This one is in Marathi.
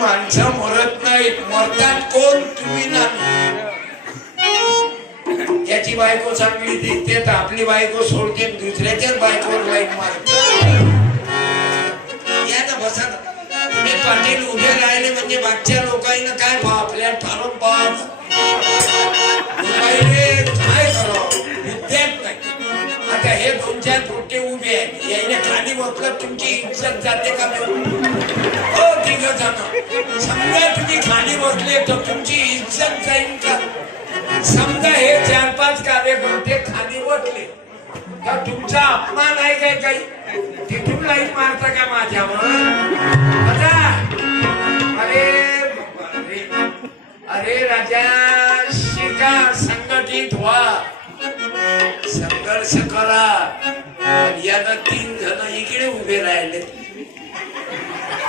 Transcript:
माणसं मरत नाहीत. मरतात कोण? तुम्ही ना. याची बायको चांगली दिसते तर आपली बायको सोडते दुसऱ्याच्याच बायकोवर लाइट मारते. या ना बसा ना. तुम्ही पाटील उभे राहिले म्हणजे मागच्या लोकांना काय भाव? आपल्या ठारून पाहत काय करावं? विद्याच नाही. आता हे दोन चार पोटे उभे आहेत. याने खाली बसलं तुमची इज्जत जाते का हो समजा तुम्ही खाली बसले तर तुमची इज्जत जाईल का? समजा हे चार पाच कार्यकर्ते खाली बसले. तर तुमचा अपमान आहे काय काही? तिथून लाइट मारता का माझ्यावर? अरे अरे राजा शिका संघटित व्हा. संघर्ष करा. यानं तीन जण इकडे उभे राहिले.